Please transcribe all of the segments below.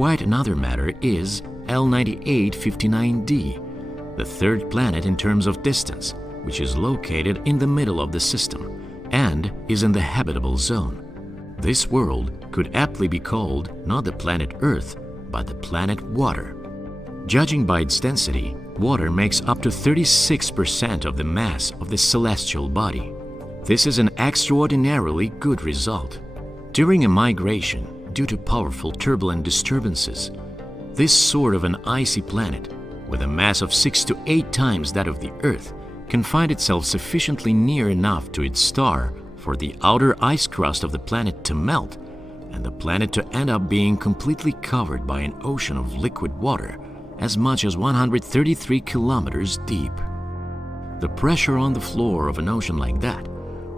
Quite another matter is L9859d, the third planet in terms of distance, which is located in the middle of the system and is in the habitable zone. This world could aptly be called not the planet Earth, but the planet Water. Judging by its density, water makes up to 36% of the mass of the celestial body. This is an extraordinarily good result. During a migration due to powerful turbulent disturbances, this sort of an icy planet, with a mass of 6 to 8 times that of the Earth, can find itself sufficiently near enough to its star for the outer ice crust of the planet to melt and the planet to end up being completely covered by an ocean of liquid water as much as 133 kilometers deep. The pressure on the floor of an ocean like that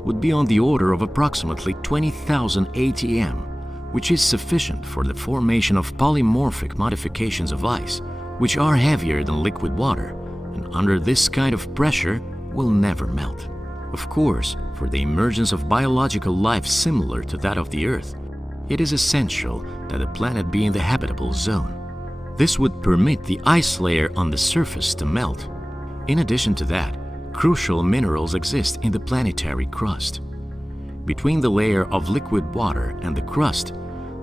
would be on the order of approximately 20,000 atm, which is sufficient for the formation of polymorphic modifications of ice, which are heavier than liquid water, and under this kind of pressure will never melt. Of course, for the emergence of biological life similar to that of the Earth, it is essential that the planet be in the habitable zone. This would permit the ice layer on the surface to melt. In addition to that, crucial minerals exist in the planetary crust. Between the layer of liquid water and the crust,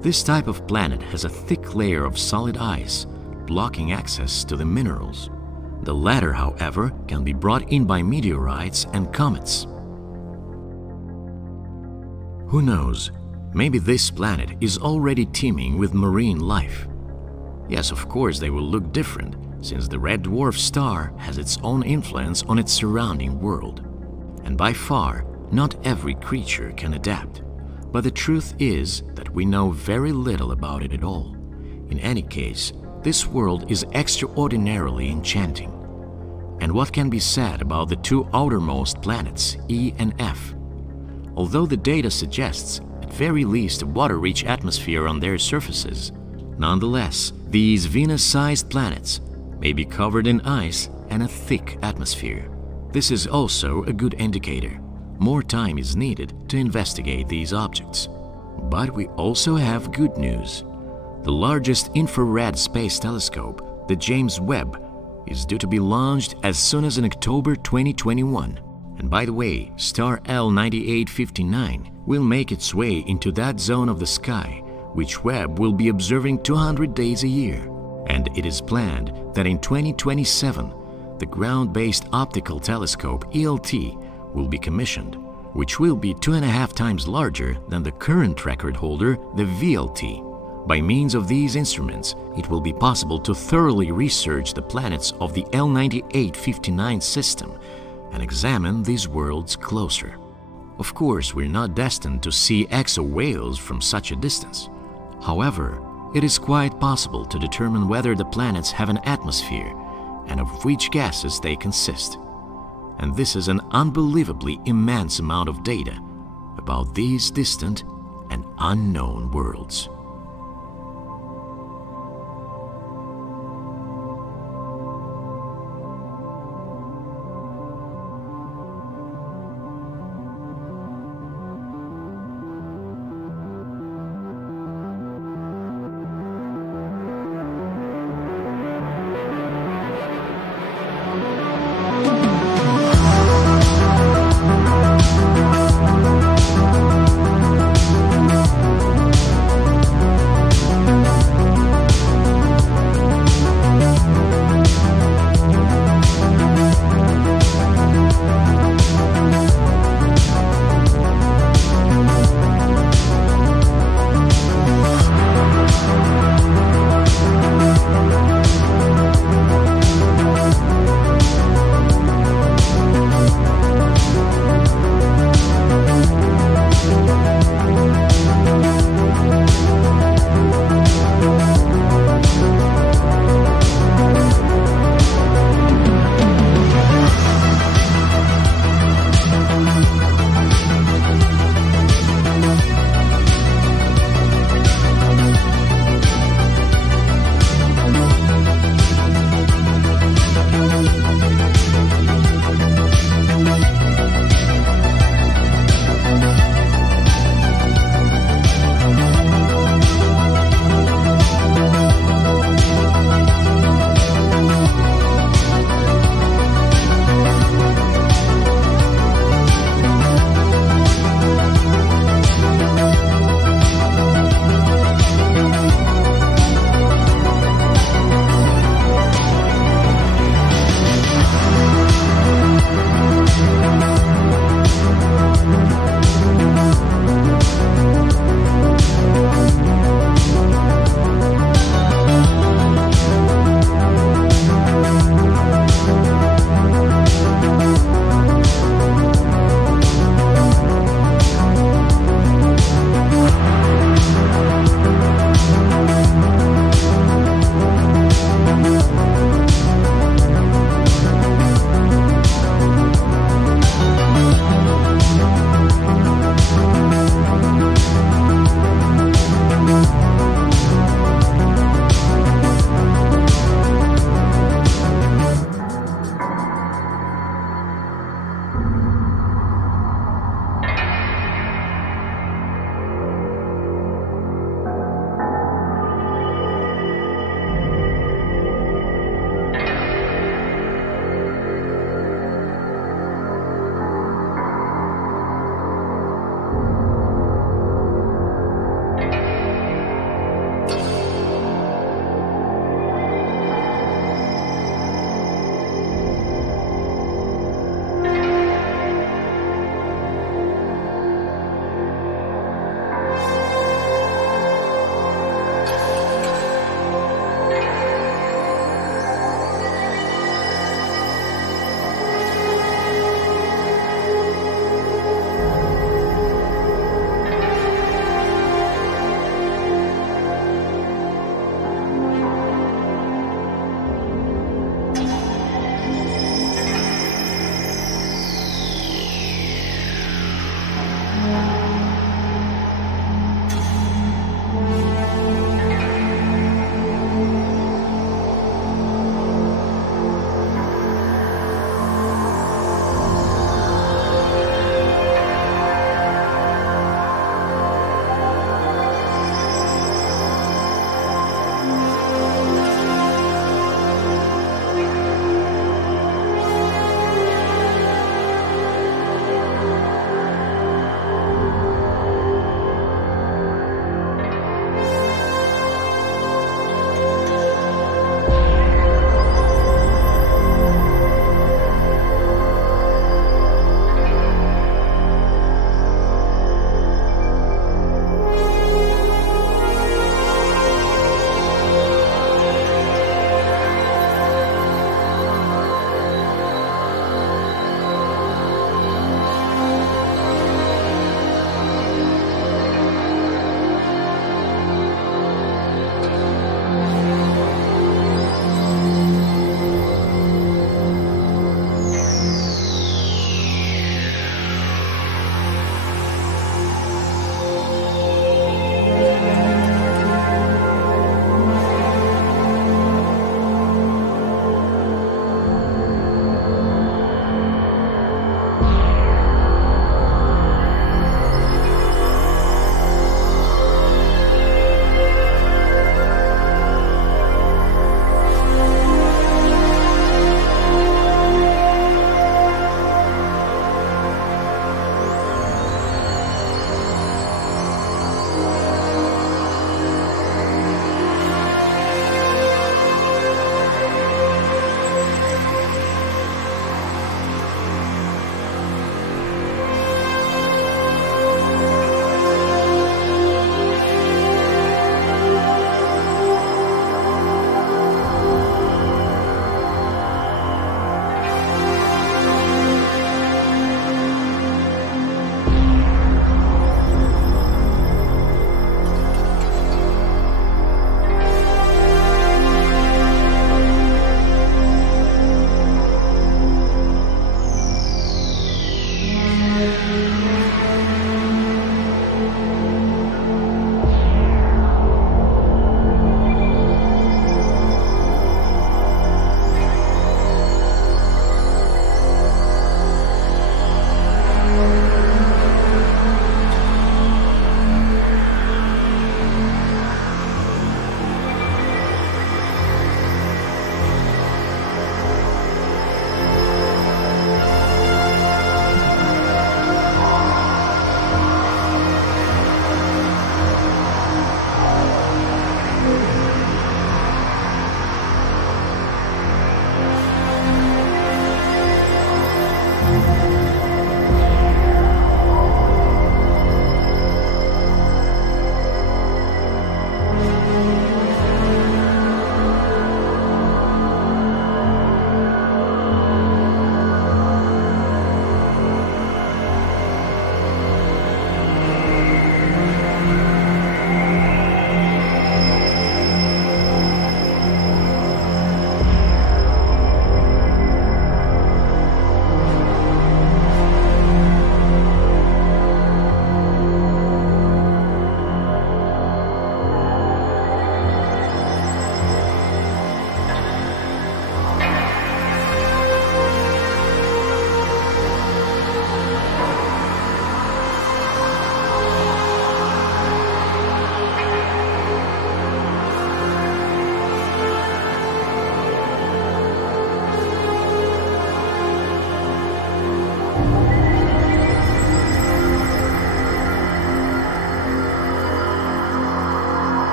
this type of planet has a thick layer of solid ice, blocking access to the minerals. The latter, however, can be brought in by meteorites and comets. Who knows, maybe this planet is already teeming with marine life. Yes, of course they will look different, since the red dwarf star has its own influence on its surrounding world. And by far, not every creature can adapt. But the truth is that we know very little about it at all. In any case, this world is extraordinarily enchanting. And what can be said about the two outermost planets, E and F? Although the data suggests at very least a water-rich atmosphere on their surfaces, nonetheless, these Venus-sized planets may be covered in ice and a thick atmosphere. This is also a good indicator. More time is needed to investigate these objects. But we also have good news. The largest infrared space telescope, the James Webb, is due to be launched as soon as in October 2021. And by the way, star L9859 will make its way into that zone of the sky, which Webb will be observing 200 days a year. And it is planned that in 2027, the ground-based optical telescope ELT will be commissioned, which will be 2.5 times larger than the current record holder, the VLT. By means of these instruments, it will be possible to thoroughly research the planets of the L9859 system and examine these worlds closer. Of course, we're not destined to see exo-whales from such a distance. However, it is quite possible to determine whether the planets have an atmosphere and of which gases they consist. And this is an unbelievably immense amount of data about these distant and unknown worlds.